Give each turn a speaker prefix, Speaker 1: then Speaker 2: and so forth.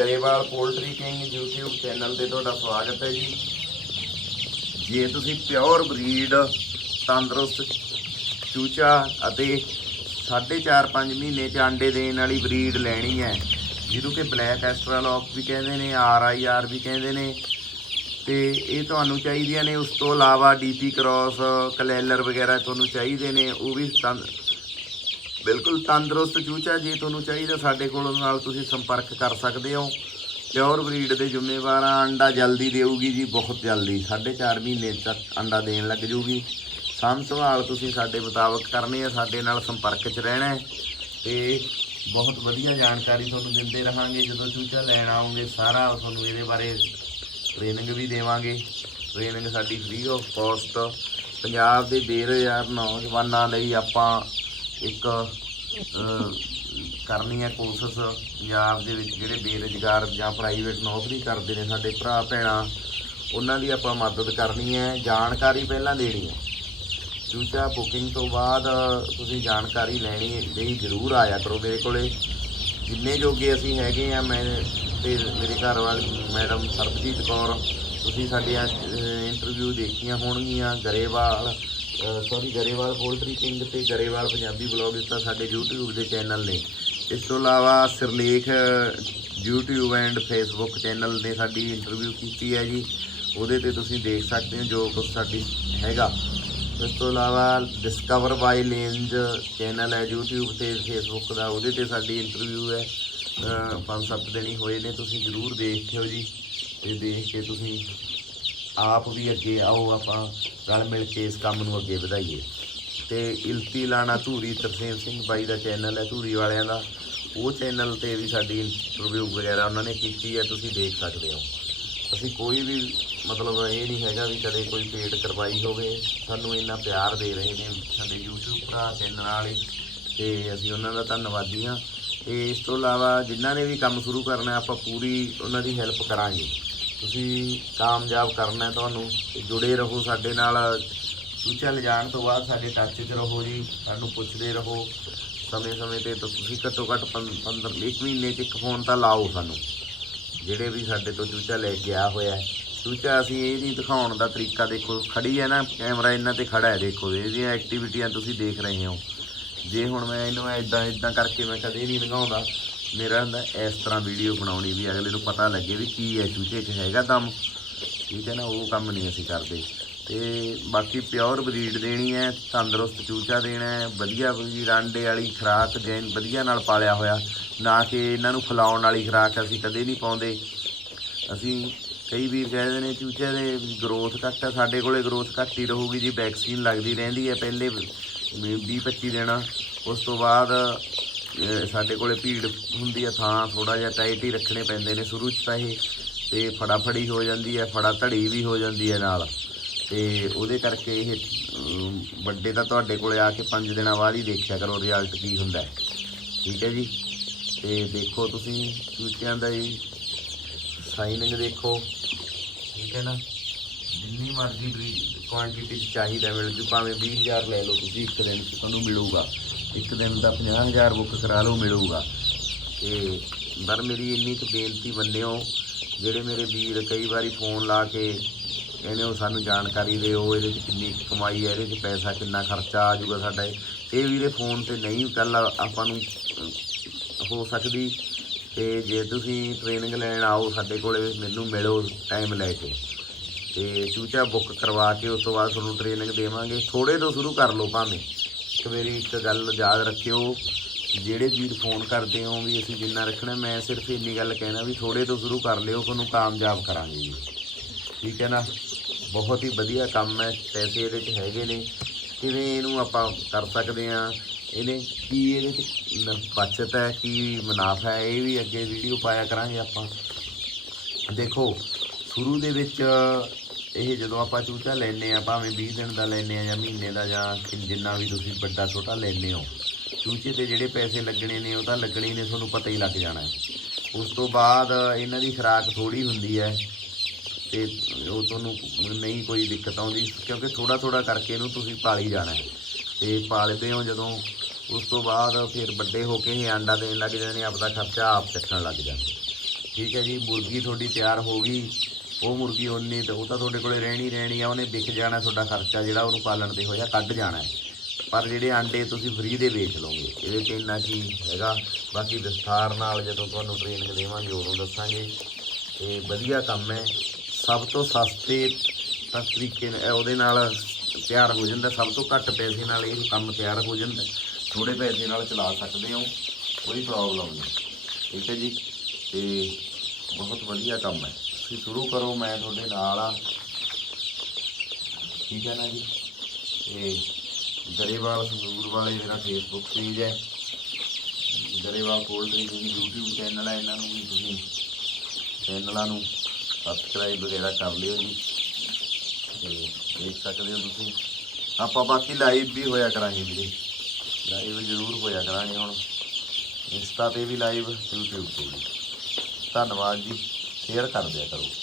Speaker 1: Grewal poultry king YouTube channel ਤੇ ਤੁਹਾਡਾ ਸਵਾਗਤ ਹੈ ਜੀ। ਜੇ ਤੁਸੀਂ ਪਿਓਰ ਬਰੀਡ, ਤੰਦਰੁਸਤ, ਚੂਚਾ ਅਤੇ 4.5 ਮਹੀਨੇ ਚ ਆਂਡੇ ਦੇਣ ਵਾਲੀ ਬਰੀਡ ਲੈਣੀ ਹੈ, ਜਿਹਨੂੰ ਕਿ ਬਲੈਕ ਐਸਟਰਾਲੌਕ ਵੀ ਕਹਿੰਦੇ ਨੇ, ਆਰ ਆਈ ਆਰ ਵੀ ਕਹਿੰਦੇ ਨੇ, ਤੇ ਇਹ ਤੁਹਾਨੂੰ ਚਾਹੀਦੀਆਂ ਨੇ, ਉਸ ਤੋਂ ਇਲਾਵਾ ਡੀਪੀ ਕ੍ਰਾਸ, ਕਲੈਲਰ ਵਗੈਰਾ ਤੁਹਾਨੂੰ ਚਾਹੀਦੇ ਨੇ, ਉਹ ਵੀ ਤੰਦ ਬਿਲਕੁਲ ਤੰਦਰੁਸਤ ਚੂਚਾ, ਜੇ ਤੁਹਾਨੂੰ ਚਾਹੀਦਾ ਸਾਡੇ ਕੋਲ ਨਾਲ ਤੁਸੀਂ ਸੰਪਰਕ ਕਰ ਸਕਦੇ ਹੋ। ਪਿਓਰ ਬਰੀਡ ਦੇ ਜ਼ਿੰਮੇਵਾਰ ਆ, ਅੰਡਾ ਜਲਦੀ ਦੇਊਗੀ ਜੀ, ਬਹੁਤ ਜਲਦੀ। 4.5 ਮਹੀਨੇ ਤੱਕ ਅੰਡਾ ਦੇਣ ਲੱਗ ਜੂਗੀ। ਸਾਂਭ ਸੰਭਾਲ ਤੁਸੀਂ ਸਾਡੇ ਮੁਤਾਬਕ ਕਰਨੀ ਹੈ ਸਾਡੇ ਨਾਲ ਸੰਪਰਕ 'ਚ ਰਹਿਣਾ ਹੈ। ਤੇ ਬਹੁਤ ਵਧੀਆ ਜਾਣਕਾਰੀ ਤੁਹਾਨੂੰ ਦਿੰਦੇ ਰਹਾਂਗੇ। ਜਦੋਂ ਚੂਚਾ ਲੈਣ ਆਉਂਗੇ ਸਾਰਾ, ਤੁਹਾਨੂੰ ਇਹਦੇ ਬਾਰੇ ਟ੍ਰੇਨਿੰਗ ਵੀ ਦੇਵਾਂਗੇ। ਟ੍ਰੇਨਿੰਗ ਸਾਡੀ ਫ੍ਰੀ ਆਫ ਕਾਸਟ ਪੰਜਾਬ ਦੇ ਬੇਰੁਜ਼ਗਾਰ ਨੌਜਵਾਨਾਂ ਲਈ ਆਪਾਂ ਇੱਕ ਕਰਨੀ ਹੈ ਕੋਸ਼ਿਸ਼ ਪੰਜਾਬ ਦੇ ਵਿੱਚ ਜਿਹੜੇ ਬੇਰੁਜ਼ਗਾਰ ਜਾਂ ਪ੍ਰਾਈਵੇਟ ਨੌਕਰੀ ਕਰਦੇ ਨੇ ਸਾਡੇ ਭਰਾ ਭੈਣਾਂ, ਉਹਨਾਂ ਦੀ ਆਪਾਂ ਮਦਦ ਕਰਨੀ ਹੈ, ਜਾਣਕਾਰੀ ਪਹਿਲਾਂ ਦੇਣੀ ਹੈ। ਚੂਚਾ ਬੁਕਿੰਗ ਤੋਂ ਬਾਅਦ ਤੁਸੀਂ ਜਾਣਕਾਰੀ ਲੈਣੀ ਲਈ ਜ਼ਰੂਰ ਆਇਆ ਕਰੋ ਮੇਰੇ ਕੋਲੇ। ਜਿੰਨੇ ਜੋਗੇ ਅਸੀਂ ਹੈਗੇ ਆ ਮੈਂ ਤੇ ਮੇਰੇ ਘਰ ਵਾਲੀ, ਮੈਡਮ ਸਰਬਜੀਤ ਕੌਰ, ਤੁਸੀਂ ਸਾਡੀਆਂ ਇੰਟਰਵਿਊ ਦੇਖੀਆਂ ਹੋਣਗੀਆਂ, Grewal sorry Grewal poultry king ਤੇ ਗਰੇਵਾਲ ਪੰਜਾਬੀ ਬਲੌਗ ਇਸ ਤਾਂ ਸਾਡੇ YouTube ਦੇ ਚੈਨਲ ਨੇ। ਇਸ ਤੋਂ ਇਲਾਵਾ ਸਿਰਲੇਖ, YouTube ਐਂਡ Facebook ਚੈਨਲ ਨੇ ਸਾਡੀ ਇੰਟਰਵਿਊ ਕੀਤੀ ਹੈ ਜੀ। ਉਹਦੇ ਤੇ ਤੁਸੀਂ ਦੇਖ ਸਕਦੇ ਹੋ ਜੋ ਕੁਝ ਸਾਡੀ ਹੈਗਾ। ਇਸ ਤੋਂ ਇਲਾਵਾ ਡਿਸਕਵਰ ਬਾਈ ਲੇਨਜ਼ ਚੈਨਲ ਹੈ YouTube ਤੇ, Facebook ਦਾ, ਉਹਦੇ ਤੇ ਸਾਡੀ ਇੰਟਰਵਿਊ ਹੈ। ਪੰਜ ਸੱਤ ਦਿਨ ਹੀ ਹੋਏ ਨੇ, ਤੁਸੀਂ ਜ਼ਰੂਰ ਦੇਖਿਓ ਜੀ। ਤੇ ਦੇਖ ਕੇ ਤੁਸੀਂ ਆਪ ਵੀ ਅੱਗੇ ਆਓ, ਆਪਾਂ ਰਲ ਮਿਲ ਕੇ ਇਸ ਕੰਮ ਨੂੰ ਅੱਗੇ ਵਧਾਈਏ। ਤੇ ਇਲਤੀ ਲਾਣਾ ਧੂਰੀ, ਤਰਸੇਮ ਸਿੰਘ ਬਾਈ ਦਾ ਚੈਨਲ ਹੈ, ਧੂਰੀ ਵਾਲਿਆਂ ਦਾ। ਉਹ ਚੈਨਲ ਤੇ ਵੀ ਸਾਡੀ ਰਿਵਿਊ ਵਗੈਰਾ ਉਹਨਾਂ ਨੇ ਕੀਤੀ ਹੈ, ਤੁਸੀਂ ਦੇਖ ਸਕਦੇ ਹੋ। ਅਸੀਂ ਕੋਈ ਵੀ ਮਤਲਬ ਇਹ ਨਹੀਂ ਹੈਗਾ ਵੀ ਕਦੇ ਕੋਈ ਪੇਡ ਕਰਵਾਈ ਹੋਵੇ। ਸਾਨੂੰ ਇੰਨਾ ਪਿਆਰ ਦੇ ਰਹੇ ਨੇ ਸਾਡੇ YouTube ਭਰਾ ਚੈਨਲ ਵਾਲੇ। ਤੇ ਅਸੀਂ ਉਹਨਾਂ ਦਾ ਧੰਨਵਾਦੀ ਹਾਂ। ਤੇ ਇਸ ਤੋਂ ਇਲਾਵਾ ਜਿਨ੍ਹਾਂ ਨੇ ਵੀ ਕੰਮ ਸ਼ੁਰੂ ਕਰਨਾ, ਆਪਾਂ ਪੂਰੀ ਉਹਨਾਂ ਦੀ ਹੈਲਪ ਕਰਾਂਗੇ। ਤੁਸੀਂ ਕਾਮਯਾਬ ਕਰਨਾ ਹੈ ਤੁਹਾਨੂੰ ਤੇ ਜੁੜੇ ਰਹੋ ਸਾਡੇ ਨਾਲ। ਚੂਚਾ ਲਿਜਾਣ ਤੋਂ ਬਾਅਦ ਸਾਡੇ ਟੱਚ 'ਚ ਰਹੋ ਜੀ, ਸਾਨੂੰ ਪੁੱਛਦੇ ਰਹੋ। ਸਮੇਂ-ਸਮੇਂ ਤੇ ਤਾਂ ਤੁਸੀਂ ਘੱਟੋ ਘੱਟ 15 ਇੱਕ ਮਹੀਨੇ 'ਚ ਇੱਕ ਫੋਨ ਤਾਂ ਲਾਓ ਸਾਨੂੰ। ਜਿਹੜੇ ਵੀ ਸਾਡੇ ਤੋਂ ਚੂਚਾ ਲੈ ਕੇ ਆ ਹੋਇਆ ਚੂਚਾ ਅਸੀਂ ਇਹ ਨਹੀਂ ਦਿਖਾਉਣ ਦਾ ਤਰੀਕਾ ਦੇਖੋ, ਖੜੀ ਹੈ ਨਾ ਕੈਮਰਾ ਇਹਨਾਂ ਤੇ ਖੜਾ ਹੈ ਦੇਖੋ, ਇਹਦੀਆਂ ਐਕਟੀਵਿਟੀਆਂ ਤੁਸੀਂ ਦੇਖ ਰਹੇ ਹੋ। ਜੇ ਹੁਣ ਮੈਂ ਇਹਨੂੰ ਐਦਾਂ ਐਦਾਂ ਕਰਕੇ ਮੈਂ ਕਦੇ ਨਹੀਂ ਦਿਖਾਉਂਦਾ ਮੇਰਾ ਹੁੰਦਾ ਇਸ ਤਰ੍ਹਾਂ ਵੀਡੀਓ ਬਣਾਉਣੀ ਵੀ ਅਗਲੇ ਨੂੰ ਪਤਾ ਲੱਗੇ ਵੀ ਕੀ ਹੈ ਚੂਚੇ 'ਚ ਹੈਗਾ ਦਮ ਠੀਕ ਹੈ ਨਾ, ਉਹ ਕੰਮ ਨਹੀਂ ਅਸੀਂ ਕਰਦੇ। ਤੇ ਬਾਕੀ ਪਿਓਰ ਬਰੀਡ ਦੇਣੀ ਹੈ, ਤੰਦਰੁਸਤ ਚੂਚਾ ਦੇਣਾ ਹੈ, ਵਧੀਆ ਬਰੀਡ ਆਂਡੇ ਵਾਲੀ ਖੁਰਾਕ ਜੈਨ ਵਧੀਆ ਨਾਲ ਪਾਲਿਆ ਹੋਇਆ। ਨਾ ਕਿ ਇਹਨਾਂ ਨੂੰ ਖਿਲਾਉਣ ਵਾਲੀ ਖੁਰਾਕ ਅਸੀਂ ਕਦੇ ਨਹੀਂ ਪਾਉਂਦੇ। ਅਸੀਂ ਕਈ ਵੀਰ ਕਹਿੰਦੇ ਨੇ, ਚੂਚੇ ਦੇ ਗਰੋਥ ਘੱਟ ਹੈ ਸਾਡੇ ਕੋਲੇ ਗਰੋਥ ਘੱਟ ਹੀ ਰਹੂਗੀ ਜੀ ਵੈਕਸੀਨ ਲੱਗਦੀ ਰਹਿੰਦੀ ਹੈ। ਪਹਿਲੇ 20 25 ਦਿਨ, ਉਸ ਤੋਂ ਬਾਅਦ ਸਾਡੇ ਕੋਲੇ ਭੀੜ ਹੁੰਦੀ ਹੈ ਥਾਂ ਥੋੜਾ ਜਿਹਾ ਟਾਈਟ ਹੀ ਰੱਖਣੇ ਪੈਂਦੇ ਨੇ ਸ਼ੁਰੂ 'ਚ ਤਾਂ ਇਹ, ਤੇ ਫੜਾਫੜੀ ਹੋ ਜਾਂਦੀ ਹੈ ਫੜਾ ਧੜੀ ਵੀ ਹੋ ਜਾਂਦੀ ਹੈ ਨਾਲ। ਤੇ ਉਹਦੇ ਕਰਕੇ ਇਹ ਵੱਡੇ ਤਾਂ ਤੁਹਾਡੇ ਕੋਲੇ ਆ ਕੇ 5 ਦਿਨਾਂ ਬਾਅਦ ਹੀ ਦੇਖਿਆ ਕਰੋ ਰਿਜ਼ਲਟ ਕੀ ਹੁੰਦਾ। ਠੀਕ ਹੈ ਜੀ? ਤੇ ਦੇਖੋ ਤੁਸੀਂ ਚੂਚਿਆਂ ਦਾ ਜੀ ਸਾਈਨਿੰਗ ਦੇਖੋ। ਠੀਕ ਹੈ ਨਾ? ਜਿੰਨੀ ਮਰਜ਼ੀ ਬਰੀ ਕੁਆਂਟੀਟੀ ਚ ਚਾਹੀਦਾ ਮਿਲ ਜੂ, ਭਾਵੇਂ 20000 ਲੈ ਲਓ ਤੁਸੀਂ, ਇੱਕ ਦਿਨ ਚ ਤੁਹਾਨੂੰ ਮਿਲੂਗਾ। ਇੱਕ ਦਿਨ ਦਾ 50000 ਬੁੱਕ ਕਰਾ ਲਓ, ਮਿਲੂਗਾ। ਤੇ ਪਰ ਮੇਰੀ ਇੰਨੀ ਕੁ ਬੇਨਤੀ ਮੰਨਿਓ, ਜਿਹੜੇ ਮੇਰੇ ਵੀਰ ਕਈ ਵਾਰੀ ਫੋਨ ਲਾ ਕੇ ਇਹਨੇ ਉਹ ਸਾਨੂੰ ਜਾਣਕਾਰੀ ਦਿਓ, ਇਹਦੇ 'ਚ ਕਿੰਨੀ ਕੁ ਕਮਾਈ ਹੈ, ਇਹਦੇ 'ਚ ਪੈਸਾ ਕਿੰਨਾ ਖਰਚਾ ਆ ਜਾਊਗਾ ਸਾਡਾ। ਇਹ ਇਹ ਵੀਰੇ ਫੋਨ ਤੇ ਨਹੀਂ ਕੱਲ ਆਪਾਂ ਨੂੰ ਹੋ ਸਕਦੀ ਤੇ ਜੇ ਤੁਸੀਂ ਟ੍ਰੇਨਿੰਗ ਲੈਣ ਆਓ ਸਾਡੇ ਕੋਲੇ, ਮੈਨੂੰ ਮਿਲੋ ਟਾਈਮ ਲੈ ਕੇ। ਤੇ ਚੂਚਾ ਬੁੱਕ ਕਰਵਾ ਕੇ ਉਸ ਤੋਂ ਬਾਅਦ ਤੁਹਾਨੂੰ ਟ੍ਰੇਨਿੰਗ ਦੇਵਾਂਗੇ। ਥੋੜੇ ਤੋਂ ਸ਼ੁਰੂ ਕਰ ਲਓ ਭਾਵੇਂ। ਇੱਕ ਵਾਰੀ ਇੱਕ ਗੱਲ ਯਾਦ ਰੱਖਿਓ, ਜਿਹੜੇ ਵੀਰ ਫੋਨ ਕਰਦੇ ਹੋ ਵੀ ਅਸੀਂ ਜਿੰਨਾ ਰੱਖਣਾ, ਮੈਂ ਸਿਰਫ ਇੰਨੀ ਗੱਲ ਕਹਿਣਾ ਵੀ ਥੋੜੇ ਤੋਂ ਸ਼ੁਰੂ ਕਰ ਲਿਓ, ਤੁਹਾਨੂੰ ਕਾਮਯਾਬ ਕਰਾਂਗੇ ਜੀ। ਠੀਕ ਹੈ ਨਾ? ਬਹੁਤ ਹੀ ਵਧੀਆ ਕੰਮ ਹੈ, ਪੈਸੇ ਇਹਦੇ 'ਚ ਹੈਗੇ ਨੇ, ਕਿਵੇਂ ਇਹਨੂੰ ਆਪਾਂ ਕਰ ਸਕਦੇ ਆ ਇਹਨੇ ਕੀ ਇਹਦੇ 'ਚ ਨ- ਬਚਤ ਹੈ, ਕੀ ਮੁਨਾਫਾ ਹੈ, ਇਹ ਵੀ ਅੱਗੇ ਵੀਡੀਓ ਪਾਇਆ ਕਰਾਂਗੇ ਆਪਾਂ। ਦੇਖੋ, ਸ਼ੁਰੂ ਦੇ ਵਿੱਚ ਇਹ ਜਦੋਂ ਆਪਾਂ ਚੂਚਾ ਲੈਨੇ ਆ ਭਾਵੇਂ 20 ਦਿਨ ਦਾ ਲੈਨੇ ਆ ਜਾਂ ਮਹੀਨੇ ਦਾ ਜਾਂ ਜਿੰਨਾ ਵੀ ਤੁਸੀਂ ਵੱਡਾ ਛੋਟਾ ਲੈਨੇ ਹੋ, ਚੂਚੇ ਤੇ ਜਿਹੜੇ ਪੈਸੇ ਲੱਗਣੇ ਨੇ ਉਹ ਤਾਂ ਲੱਗਣੇ ਨੇ, ਤੁਹਾਨੂੰ ਪਤਾ ਹੀ ਲੱਗ ਜਾਣਾ ਹੈ। ਉਸ ਤੋਂ ਬਾਅਦ ਇਹਨਾਂ ਦੀ ਖੁਰਾਕ ਥੋੜੀ ਹੁੰਦੀ ਹੈ ਤੇ ਉਹ ਤੁਹਾਨੂੰ ਨਹੀਂ ਕੋਈ ਦਿੱਕਤ ਆਉਂਦੀ, ਕਿਉਂਕਿ ਥੋੜਾ ਥੋੜਾ ਕਰਕੇ ਇਹਨੂੰ ਤੁਸੀਂ ਪਾਲੀ ਜਾਣਾ ਹੈ। ਤੇ ਪਾਲਦੇ ਹੋ ਜਦੋਂ, ਉਸ ਤੋਂ ਬਾਅਦ ਫਿਰ ਵੱਡੇ ਹੋ ਕੇ ਇਹ ਆਂਡਾ ਦੇਣ ਲੱਗ ਜਾਂਦੇ ਨੇ, ਆਪਦਾ ਖਰਚਾ ਆਪ ਚੱਕਣ ਲੱਗ ਜਾਂਦੇ ਠੀਕ ਹੈ ਜੀ, ਮੁਰਗੀ ਤੁਹਾਡੀ ਤਿਆਰ ਹੋ ਗਈ ਉਹ ਮੁਰਗੀ ਉਨੀ ਤਾਂ ਉਹ ਤਾਂ ਤੁਹਾਡੇ ਕੋਲੇ ਰਹਿਣੀ ਰਹਿਣੀ ਆ, ਉਹਨੇ ਵਿਕ ਜਾਣਾ ਤੁਹਾਡਾ ਖਰਚਾ ਜਿਹੜਾ ਉਹਨੂੰ ਪਾਲਣ ਤੇ ਹੋਇਆ, ਕੱਢ ਜਾਣਾ ਪਰ ਜਿਹੜੇ ਆਂਡੇ ਤੁਸੀਂ ਫ੍ਰੀ ਦੇ ਵੇਚ ਲਓਗੇ ਇਹਦੇ 'ਚ ਇੰਨਾ ਕੀ ਹੈਗਾ, ਬਾਕੀ ਵਿਸਥਾਰ ਨਾਲ ਜਦੋਂ ਤੁਹਾਨੂੰ ਟ੍ਰੇਨਿੰਗ ਦੇਵਾਂਗੇ, ਉਦੋਂ ਦੱਸਾਂਗੇ। ਤੇ ਵਧੀਆ ਕੰਮ ਹੈ। ਸਭ ਤੋਂ ਸਸਤੇ ਤਰੀਕੇ ਉਹਦੇ ਨਾਲ ਤਿਆਰ ਹੋ ਜਾਂਦਾ, ਸਭ ਤੋਂ ਘੱਟ ਪੈਸੇ ਨਾਲ ਇਹ ਕੰਮ ਤਿਆਰ ਹੋ ਜਾਂਦਾ। ਥੋੜੇ ਪੈਸੇ ਨਾਲ ਚਲਾ ਸਕਦੇ ਹੋ, ਕੋਈ ਪ੍ਰੋਬਲਮ ਨਹੀਂ। ਠੀਕ ਹੈ ਜੀ? ਤੇ ਬਹੁਤ ਵਧੀਆ ਕੰਮ ਹੈ। ਤੁਸੀਂ ਸ਼ੁਰੂ ਕਰੋ, ਮੈਂ ਤੁਹਾਡੇ ਨਾਲ ਆ। ਠੀਕ ਹੈ ਨਾ ਜੀ? ਇਹ ਗਰੇਵਾਲ ਸੰਗੂਰ ਵਾਲੇ ਮੇਰਾ ਫੇਸਬੁੱਕ ਪੇਜ ਹੈ। ਗਰੇਵਾਲ ਕੋਲਡ ਡਰਿੰਕ ਦੀ YouTube ਚੈਨਲ ਹੈ, ਇਹਨਾਂ ਨੂੰ ਵੀ ਤੁਸੀਂ ਚੈਨਲਾਂ ਨੂੰ ਸਬਸਕ੍ਰਾਈਬ ਵਗੈਰਾ ਕਰ ਲਿਓ ਜੀ। ਤੇ ਦੇਖ ਸਕਦੇ ਹੋ ਤੁਸੀਂ। ਆਪਾਂ ਬਾਕੀ ਲਾਈਵ ਵੀ ਹੋਇਆ ਕਰਾਂਗੇ ਵੀਰੇ। ਲਾਈਵ ਜ਼ਰੂਰ ਹੋਇਆ ਕਰਾਂਗੇ ਹੁਣ। ਇੰਸਟਾ ਤੇ ਵੀ ਲਾਈਵ YouTube ਤੇ ਵੀ। ਧੰਨਵਾਦ ਜੀ। ਸ਼ੇਅਰ ਕਰ ਦਿਆ ਕਰੋ।